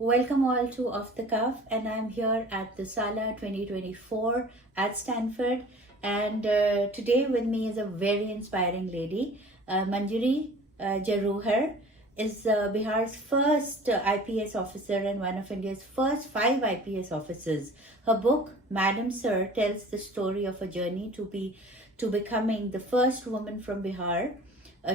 Welcome all to Off the Cuff, and I'm here at the Sala 2024 at Stanford. And today with me is a very inspiring lady, Manjari Jaruhar is Bihar's first IPS officer and one of India's first 5 IPS officers. Her book, Madam Sir, tells the story of a journey to becoming the first woman from Bihar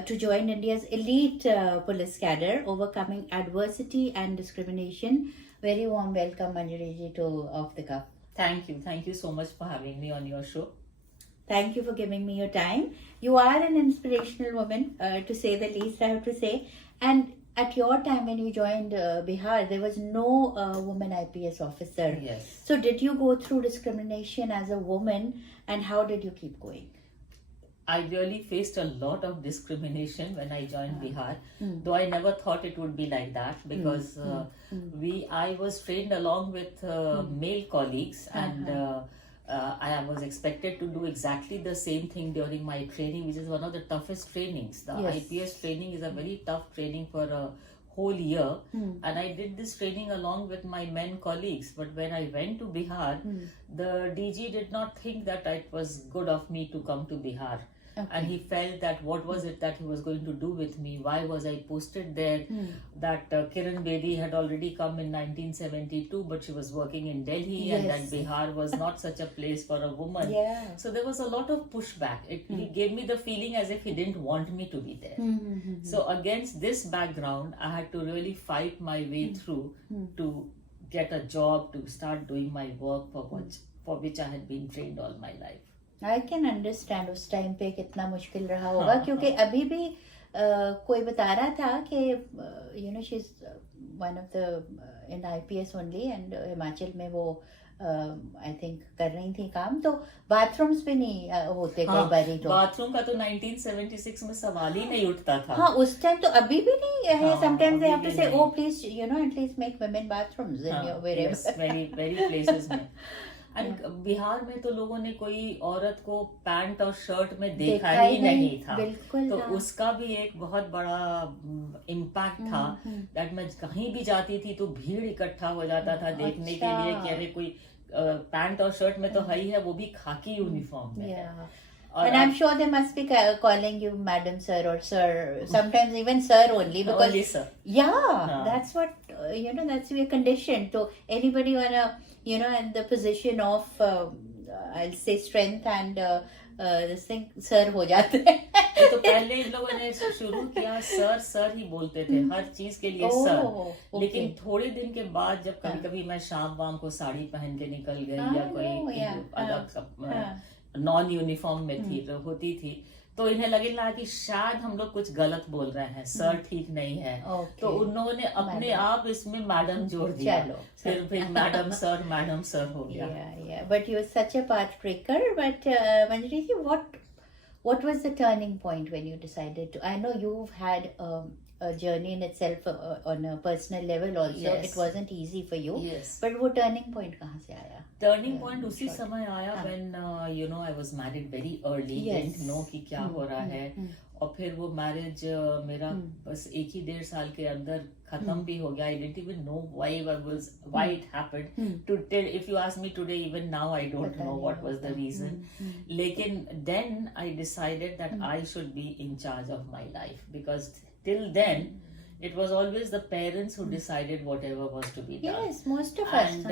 to join India's elite police cadre, overcoming adversity and discrimination. Very warm welcome, Manjari ji, to Off the Cuff. Thank you so much for having me on your show. Thank you for giving me your time. You are an inspirational woman, to say the least, I have to say. And at your time when you joined Bihar, there was no woman IPS officer. Yes. So did you go through discrimination as a woman, and how did you keep going? I really faced a lot of discrimination when I joined Bihar, though I never thought it would be like that because I was trained along with male colleagues and I was expected to do exactly the same thing during my training, which is one of the toughest trainings. The Yes. IPS training is a very tough training for a whole year, and I did this training along with my men colleagues. But when I went to Bihar, the DG did not think that it was good of me to come to Bihar. Okay. And he felt that what was it that he was going to do with me? Why was I posted there? That Kiran Bedi had already come in 1972, but she was working in Delhi, and that Yes. Bihar was not such a place for a woman. Yeah. So there was a lot of pushback. He gave me the feeling as if he didn't want me to be there. So against this background, I had to really fight my way through to get a job, to start doing my work for which I had been trained all my life. I can understand उस time पे कितना मुश्किल रहा होगा क्योंकि अभी भी कोई बता रहा था कि you know she is one of the in IPS only and Himachal में वो आई थिंक कर रही थी काम तो बाथरूम्स भी नहीं होते कई बारी तो बाथरूम का तो 1976 में सवाल ही नहीं उठता था. हाँ उस टाइम तो अभी भी नहीं है sometimes they have to say नहीं. Oh please you know at least make women bathrooms in your wherever very places में. एंड बिहार में तो लोगों ने कोई औरत को पैंट और शर्ट में देखा ही नहीं था. बिल्कुल तो उसका भी एक बहुत बड़ा इम्पैक्ट था. दैट मैं कहीं भी जाती थी तो भीड़ इकट्ठा हो जाता था देखने के लिए कि अरे कोई पैंट और शर्ट में तो है ही है, वो भी खाकी यूनिफॉर्म में है. And I'm sure they must be calling you Madam Sir or Sir. Sometimes even Sir only because Only sir. Yeah, that's what that's we are conditioned. So anybody on a in the position of I'll say strength and this thing Sir हो जाते हैं. ये तो पहले इन लोगों ने शुरू किया सर ही बोलते थे हर चीज के लिए सर. लेकिन थोड़े दिन के बाद जब कभी कभी मैं शाम वाम को साड़ी पहन के निकल गई या कोई अलग नॉन यूनिफॉर्म में थी तो होती थी तो इन्हें लगे ना कि शायद हम लोग कुछ गलत बोल रहे हैं, सर ठीक नहीं है. तो उन्होंने अपने आप इसमें मैडम जोड़ दिया. फिर मैडम सर हो गया. Yeah, but you were such a path breaker. But Manjari ji, what was the turning point when you decided to? I know you've had a journey in itself on a personal level also. Yes. It wasn't easy for you. Yes. But वो turning point कहाँ से आया? Turning point उसी समय आया when I was married very early. Didn't know कि क्या हो रहा है. और फिर वो मैरिज मेरा बस 1.5 साल के अंदर खत्म भी हो गया. I didn't even know why it happened. To tell, if you ask me today, even now I don't know what was the reason. लेकिन then I decided that I should be in charge of my life because till then it was always the parents who decided whatever was to be done. Yes, most of us. And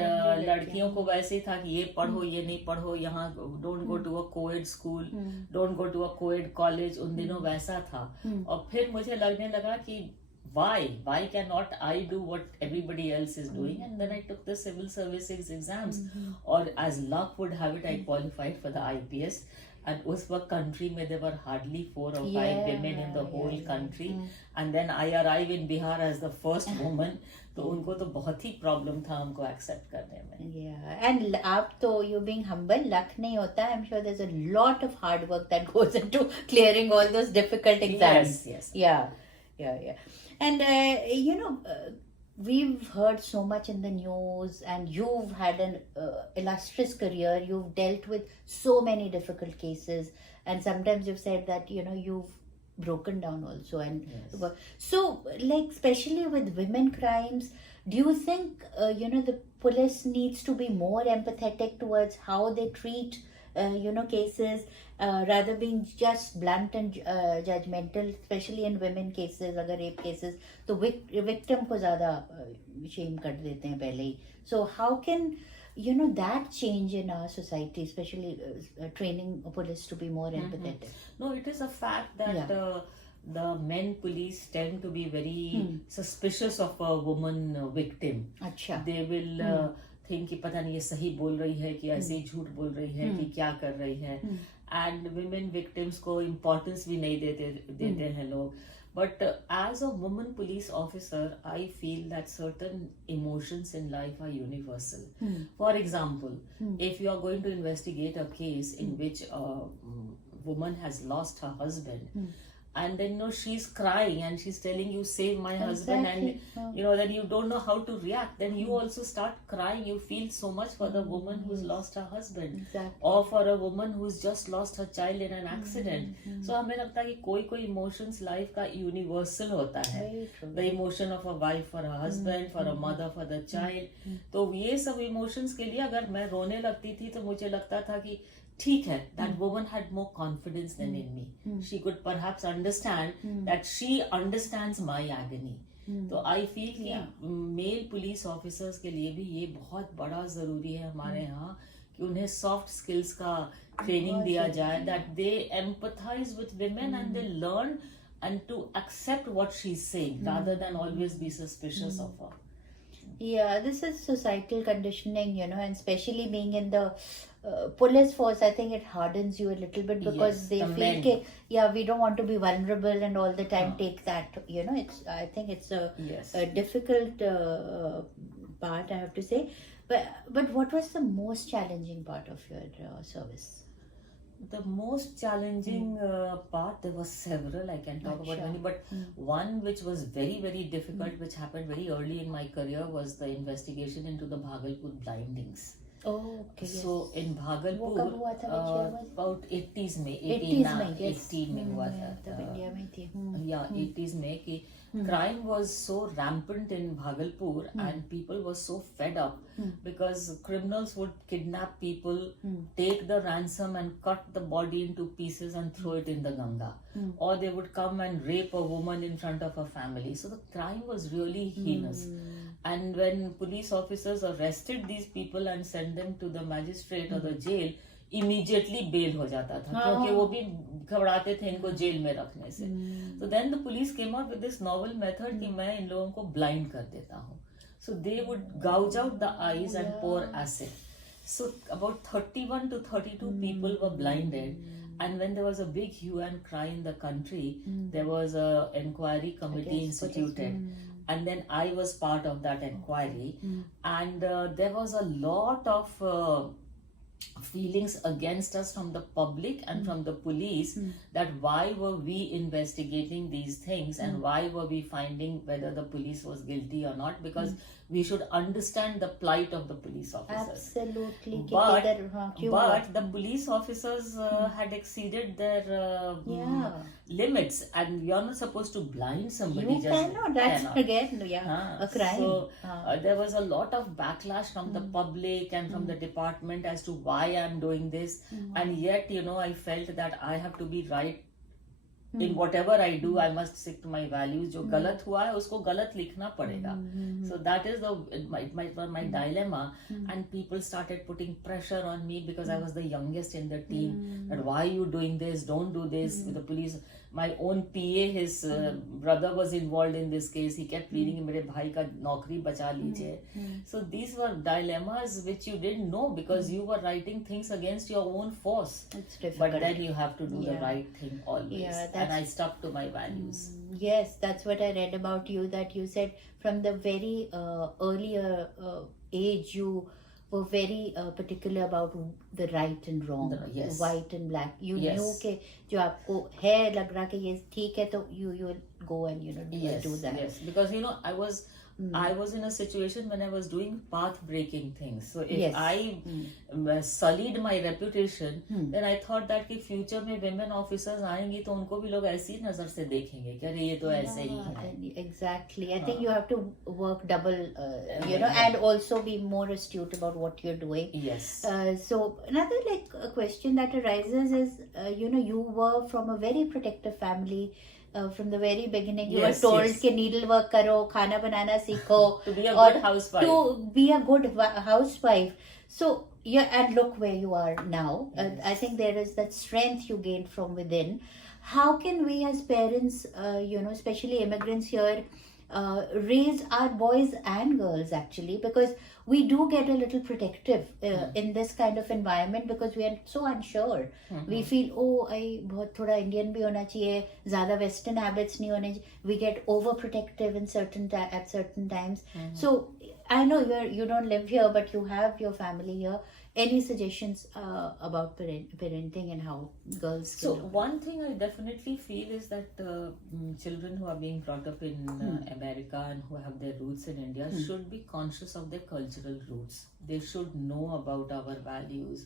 लड़कियों को वैसे ही था कि ये पढ़ो ये नहीं पढ़ो, यहाँ don't go to a co-ed school, don't go to a co-ed college. उन दिनों वैसा था. और फिर मुझे लगने लगा कि why cannot I do what everybody else is doing? And then I took the civil services exams. Or as luck would have it, I qualified for the IPS. And उस वक्त country में there were hardly 4 or 5 women in the whole country. And then I arrived in Bihar as the first woman. तो उनको तो बहुत ही problem था हमको accept करने में. Yeah, and आप तो you being humble, luck नहीं होता. I'm sure there's a lot of hard work that goes into clearing all those difficult exams. Yes. Yeah. And we've heard so much in the news, and you've had an illustrious career. You've dealt with so many difficult cases, and sometimes you've said that you've broken down also. And Yes. so, like, especially with women crimes, do you think the police needs to be more empathetic towards how they treat cases, rather being just blunt and judgmental, especially in women cases? अगर rape cases तो victim को ज़्यादा shame कर देते हैं पहले ही. So how can that change in our society, especially training police to be more empathetic? No, it is a fact that Yeah. The men police tend to be very suspicious of a woman victim. अच्छा. They will think कि पता नहीं ये सही बोल रही है कि ऐसे ही झूठ बोल रही है कि क्या कर रही है. And women victims को importance भी नहीं देते हैं लोग. But as a woman police officer, I feel that certain emotions in life are universal. For example, if you are going to investigate a case in which a woman has lost her husband, and then she's crying and she's telling you, save my husband, and then you don't know how to react, then you also start crying. You feel so much for the woman who's lost her husband. Exactly. or for a woman who's just lost her child in an accident. So हमें लगता है कि कोई emotions life का universal होता है. Very true. The emotion of a wife for her husband, for a mother for the child. तो ये सब emotions के लिए अगर मैं रोने लगती थी तो मुझे लगता था कि ठीक है, that woman had more confidence than in me. She could perhaps understand that she understands my agony. तो I feel कि मेल पुलिस ऑफिसर्स के लिए भी ये बहुत बड़ा जरूरी है हमारे यहाँ कि उन्हें सॉफ्ट स्किल्स का ट्रेनिंग दिया जाए, that they empathize with women and they learn and to accept what she's saying rather than always be suspicious of her. Yeah, this is societal conditioning, and especially being in the police force, I think it hardens you a little bit because Yes, they the feel men. that, we don't want to be vulnerable and all the time take that, I think it's Yes. a difficult part, I have to say. But what was the most challenging part of your service? The most challenging part, there were several, I can talk about many, but one which was very, very difficult, which happened very early in my career, was the investigation into the Bhagalpur blindings. Oh, okay. So in वो कब Bhagalpur, हुआ था, which year was it? about 80s में, 80s में, yes. 18 में हुआ तब था. इंडिया में थी. Yeah, 80s में कि crime was so rampant in Bhagalpur and people were so fed up because criminals would kidnap people, take the ransom and cut the body into pieces and throw it in the Ganga. Or they would come and rape a woman in front of her family. So the crime was really heinous. And when police officers arrested these people and sent them to the magistrate or the jail, immediately bail हो जाता था क्योंकि वो भी घबराते थे इनको jail में रखने से. So then the police came out with this novel method कि मैं इन लोगों को blind कर देता हूँ. So they would gouge out the eyes and pour acid. So about 31 to 32 people were blinded. And when there was a big hue and cry in the country, there was a enquiry committee instituted. And then I was part of that inquiry. And there was a lot of feelings against us from the public and from the police that why were we investigating these things and why were we finding whether the police was guilty or not, because we should understand the plight of the police officers. Absolutely. But the police officers had exceeded their limits, and you're not supposed to blind somebody. You cannot. That's again, a crime. So there was a lot of backlash from the public and from the department as to why I'm doing this, and yet I felt that I have to be right. In whatever I do, I must stick to my values. जो गलत हुआ है उसको गलत लिखना पड़ेगा. So that is my dilemma, and people started putting pressure on me because I was the youngest in the team. That why are you doing this? Don't do this. With the police, my own PA, his brother was involved in this case. He kept pleading, मेरे भाई का नौकरी बचा लीजिए. So these were dilemmas which you didn't know because you were writing things against your own force. It's difficult. But then you have to do the right thing always. And I stuck to my values. Yes, that's what I read about you, that you said from the very earlier age you were very particular about the right and wrong, yes. white and black. You Yes. knew कि जो आपको है लग रहा कि ये ठीक है तो you will go and do Yes, that. yes. Because I was I was in a situation when I was doing path-breaking things. So if Yes. I sullied my reputation, then I thought that कि future में women officers आएंगी तो उनको भी लोग ऐसी नजर से देखेंगे कि अरे ये तो ऐसे ही है. Exactly. I think you have to work double, and also be more astute about what you're doing. Yes. So another a question that arises is, you were from a very protective family. From the very beginning, you were told कि needle work करो, खाना बनाना सीखो, to be a good housewife. To be a good housewife. So and look where you are now. I think there is that strength you gained from within. How can we as parents, especially immigrants here, raise our boys and girls actually, because we do get a little protective in this kind of environment because we are so unsure. We feel बहुत थोड़ा Indian भी होना चाहिए, ज़्यादा Western habits नहीं होने. We get overprotective at certain times. So I know you don't live here, but you have your family here. Any suggestions about parenting and how girls can So do? one thing I definitely feel is that children who are being brought up in America and who have their roots in India should be conscious of their cultural roots. They should know about our values,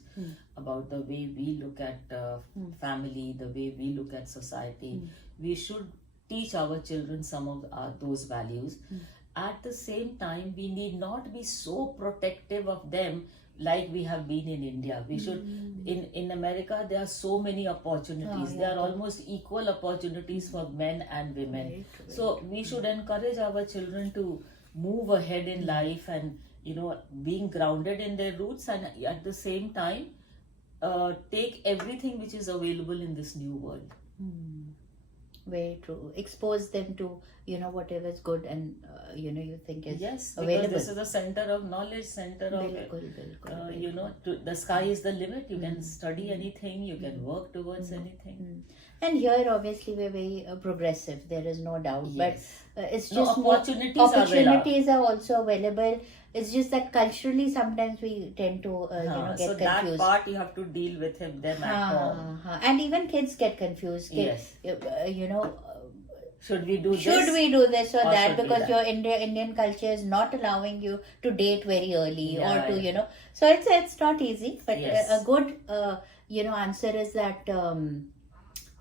about the way we look at family, the way we look at society. We should teach our children some of those values. At the same time, we need not be so protective of them like we have been in India. We should, in America, there are so many opportunities. There are almost equal opportunities for men and women. Right. So we should encourage our children to move ahead in life and, being grounded in their roots, and at the same time, take everything which is available in this new world. Very true. Expose them to, whatever is good and, you think is Yes, available. because this is the center of knowledge, center of, the sky is the limit. You can study anything, you can work towards anything. And here, obviously, we're very progressive. There is no doubt. Yes. But it's just opportunities are also available. It's just that culturally, sometimes we tend to, get so confused. that part you have to deal with them at home. And even kids get confused. Yes. Should we do this or or that? should we Because that? your Indian culture is not allowing you to date very early Yeah, or to, yeah. So it's not easy. But Yes. a good, answer is that,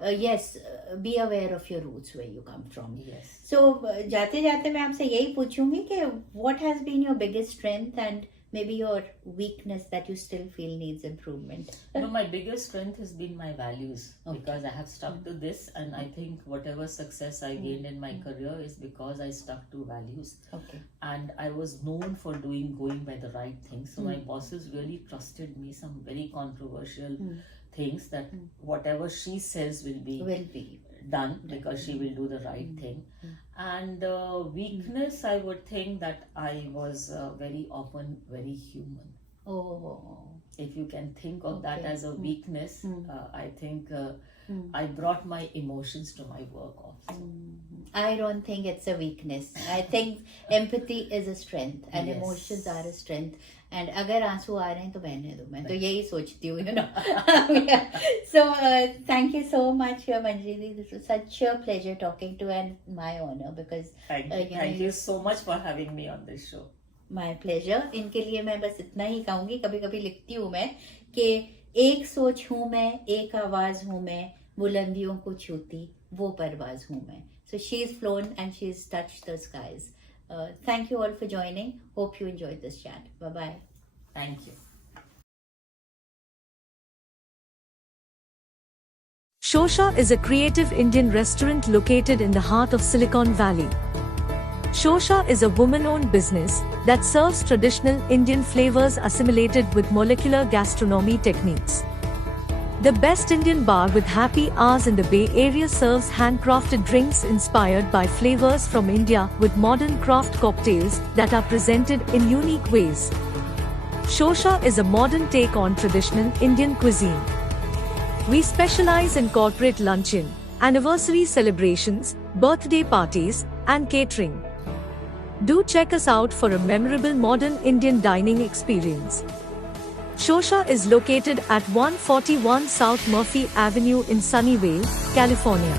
yes, be aware of your roots, where you come from. Yes. So, जाते जाते मैं आपसे यही पूछूंगी कि what has been your biggest strength and maybe your weakness that you still feel needs improvement? My biggest strength has been my values, because I have stuck to this, and I think whatever success I gained in my career is because I stuck to values. Okay. And I was known for going by the right things. So my bosses really trusted me some very controversial things, that whatever she says will be done, because she will do the right thing. And weakness, I would think that I was very often very human. Oh. If you can think of that as a weakness, I think I brought my emotions to my work also. I don't think it's a weakness. I think empathy is a strength and Yes. emotions are a strength. And अगर आंसू आ रहे हैं तो बहने दो, मैं तो यही सोचती हूँ, So thank you so much, Manjiri. This was such a pleasure talking to you, and my honor, because Thank you so much for having me on this show. My pleasure. इनके लिए मैं बस इतना ही कहूँगी, कभी कभी लिखती हूँ मैं कि एक सोच हूँ मैं, एक आवाज हूँ मैं, बुलंदियों को छूती वो परवाज हूँ मैं. So she's flown and she's touched the skies. Thank you all for joining. Hope you enjoyed this chat. Bye-bye. Thank you. Shosha is a creative Indian restaurant located in the heart of Silicon Valley. Shosha is a woman-owned business that serves traditional Indian flavors assimilated with molecular gastronomy techniques. The best Indian bar with happy hours in the Bay Area serves handcrafted drinks inspired by flavors from India with modern craft cocktails that are presented in unique ways. Shosha is a modern take on traditional Indian cuisine. We specialize in corporate luncheon, anniversary celebrations, birthday parties, and catering. Do check us out for a memorable modern Indian dining experience. Shosha is located at 141 South Murphy Avenue in Sunnyvale, California.